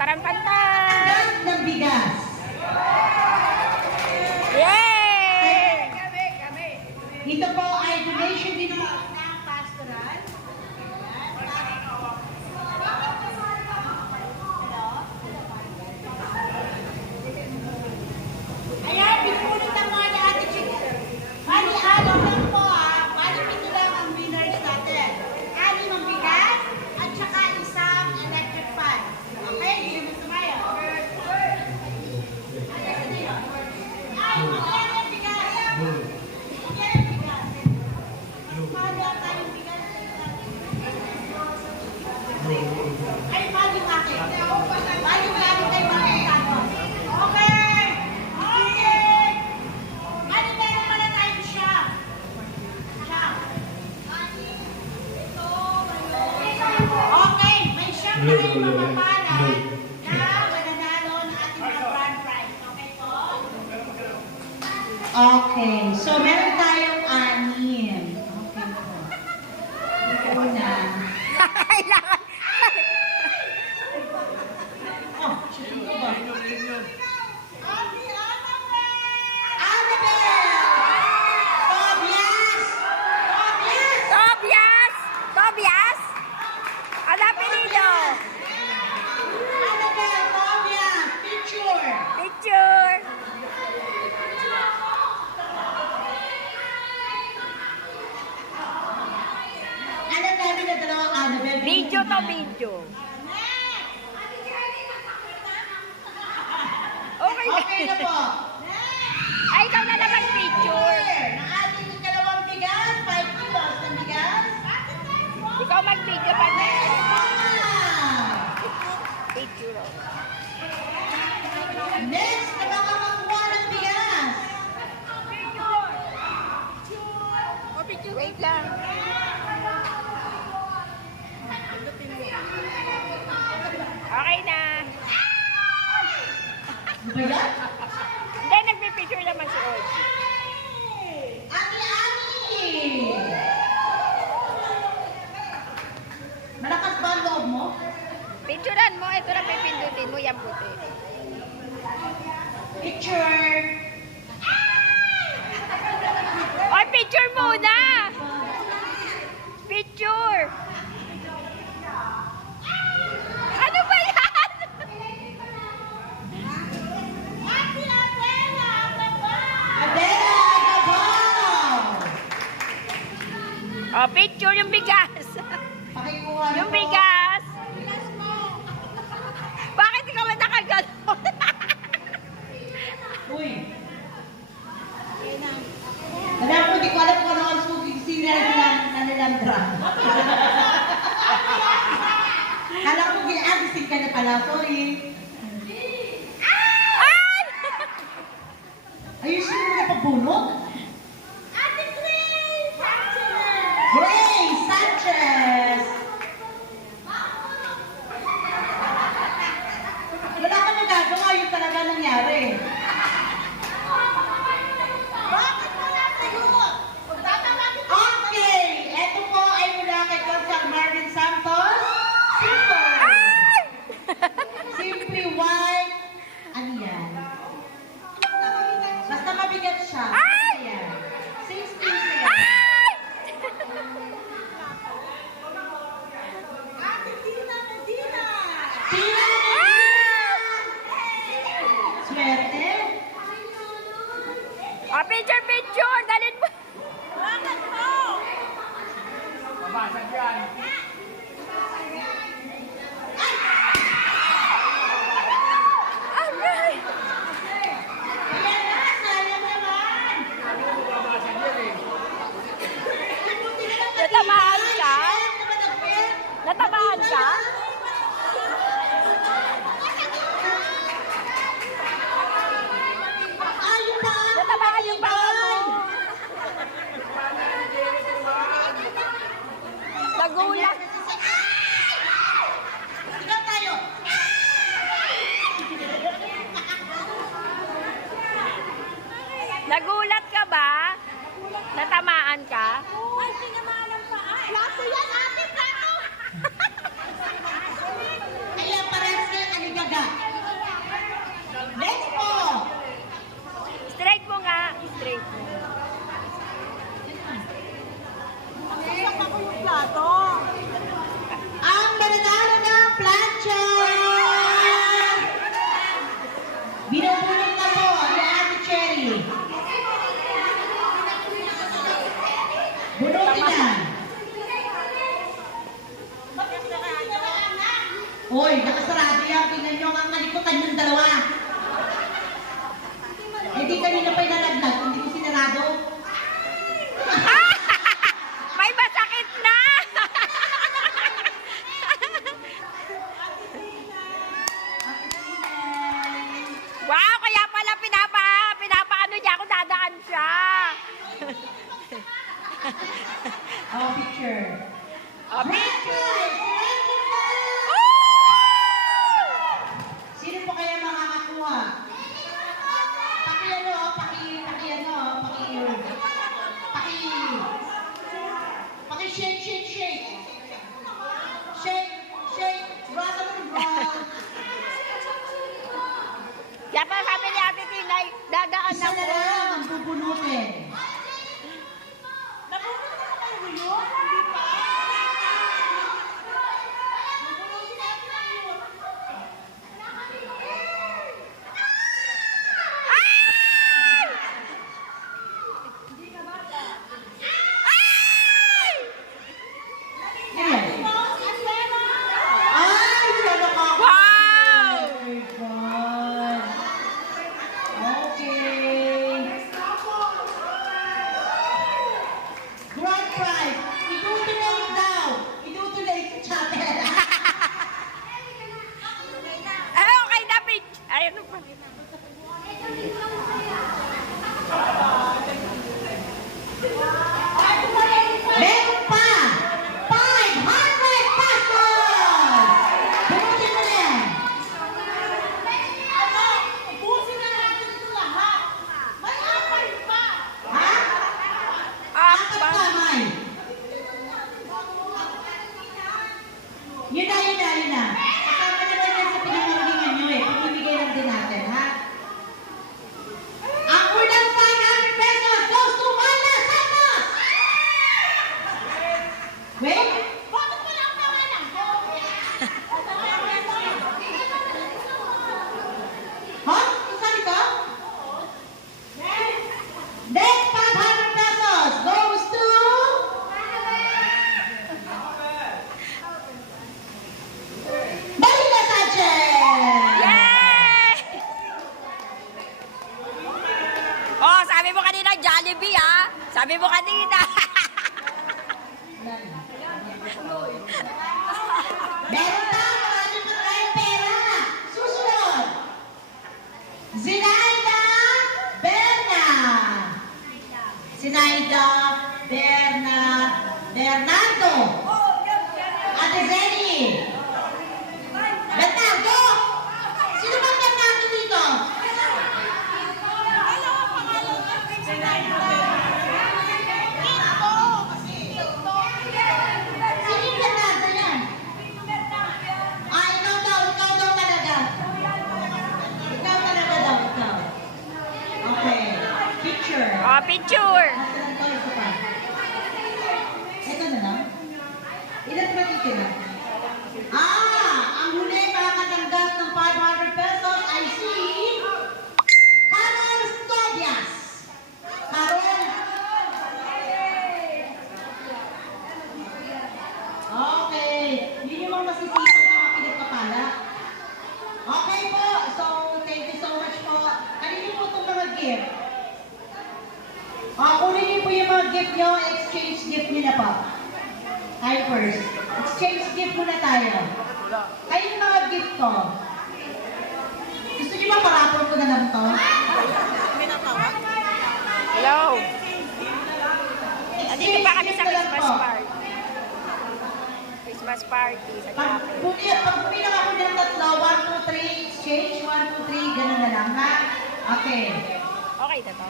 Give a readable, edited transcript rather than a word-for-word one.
Taran-pantan! Ng bigas. Yay! Ito po ay donation din po ng pastoral. Ayan, pinulit ang mga dati chicken. Bali, ano lang po bali pito lang ang winners natin. 6 ang bigas at saka isang electric fan. Okay, hindi mo sumaya. Ay, magkano ang bigas? Magkano ang bigas? Magkano tayong bigas? Ay, bali bakit? Bali bakit tayo makikano? Okay! Okay! Ano meron pala tayong shop? Shop. Okay, may shop tayong mapapalad na mananalo ng ating mga grand prize. Okay po? Okay, so meron tayong 6. Okay po. Ito na. Kailangan. Oh, shit mo ba? Annabelle! Tobias! Tobias! Tobias! Tobias! Ano apelido? Annabelle, Tobias! Picture! Picture! Annabelle na dalawang Annabelle. Video to video. Okay. Okay na po. Ay, ikaw na naman picture. Ang ating dalawang bigas, 5 kilos ng bigas. Ikaw mag-video pag Ah! picture. Next, na makakakuha ng bigas. Wait lang. Okay na. Ano ba yan? Hindi, nagpipicture naman si Oji. Ani-ani! Malakas ba ang loob mo? Picturean mo. Ito na pipindutin mo. Yan puti. Picture! Oy, picture muna! Picture! Ano ba yan? Adela Agabao! Oh, picture yung bigas. Pakikuha na Yung po. bigas. Bakit ikaw nakaganon? Uy! Wala po, di ko alam kung ano ang sugig sila na nilandra. Kala ko ginagising ka na pala, sorry. Ay! Ayusin mo na pagbunot. Ate Grace! Grace Sanchez! Wala ka magagawa, yung talaga nangyari. Bakit mo nasagot? Okay, eto po ay mula kay Consul Marvin Santos. Simple. Ay! Simply white. Ano yan? Basta mabigat siya. Ay! Ayan. 6 pieces. Ay! Tina! Ay! Swerte. Oh, picture, picture! Dalhin mo! Aray! Ayan na, sayang naman. Natamaan ka? Ay, naman ang pet. Natamaan ka? Ayun na. Natamaan yung baka mo. Nagulat. Sigaw tayo. Nagulat ka ba? Natamaan ka? Ay, sinamalan pa. Lato yan, ate, plato. Bunutin yan. Uy, nakasarado yan. Tingnan nyo ang kalikutan yung dalawa. Eh di kanina pa inalaglag, hindi ko sinarado. May masakit na! Wow, kaya pala pinapaano niya ako, dadaan siya. Oh, picture. Oh, picture. Sino po kaya makakakuha? Paki-shake, shake, shake. Shake, shake, rock and roll. Kaya pala sabi ni Ate Tinay, dadaan Isa na ako. lang ang bubunutin. Yan. Ay, ano ka? Wow! Very good. Okay. Grand prize. Itutuloy daw. Itutuloy sa chapel. Ay, okay na, bitch. Ay, ano pa? Meron pa. 500 pesos. Bunutin mo na yan. Ubusin na natin ito lahat. May apay pa. Ha? Apat Apa. pa, May. Yun na, yun na, yun na. Kasama na yan sa pinangalingan nyo eh. Pamimigay lang din natin, ha? Ang unang 500 pesos goes to Mala Santos! Wait? Bakit wala ang pangalan ko? Ha? Saan ito? Next 500 pesos goes to... Marina Sanchez! Yay! Oh, sabi mo kanina, Jollibee, ah. Sabi mo kanina. Meron na, marami pa tayong pera. Susunod. Zinaida Berna. Zinaida Berna. Bernardo. Ate Zeni. Bernardo. Sino ba Bernardo dito? Sino yung Bernardo yan? Ah, ikaw daw talaga. Ikaw talaga daw, ikaw. Okay. Picture. Oh, picture. Nasaan to? Ito pa. Ito na lang. Ilan ba titira? Ang huli makakatanggap ng 500 pesos ay si Carol Stodias. Carol. Okay. Yun yung mga masisipag mga pinagpapala. Okay po. So, thank you so much po. Kanino po itong mga gift? Kunin niyo po yung mga gift nyo. Exchange gift nyo na po. Hi first. Exchange gift muna tayo. Kayo yung mga gift ko. Gusto niyo ba parapol ko na lang to? Hello. Dito pa kami sa gift na lang Christmas po. party. Christmas party sa Pag chapel. bumilang ako ng tatlo, 1, 2, 3, exchange, 1, 2, 3, ganun na lang, ha? Okay. Okay na to.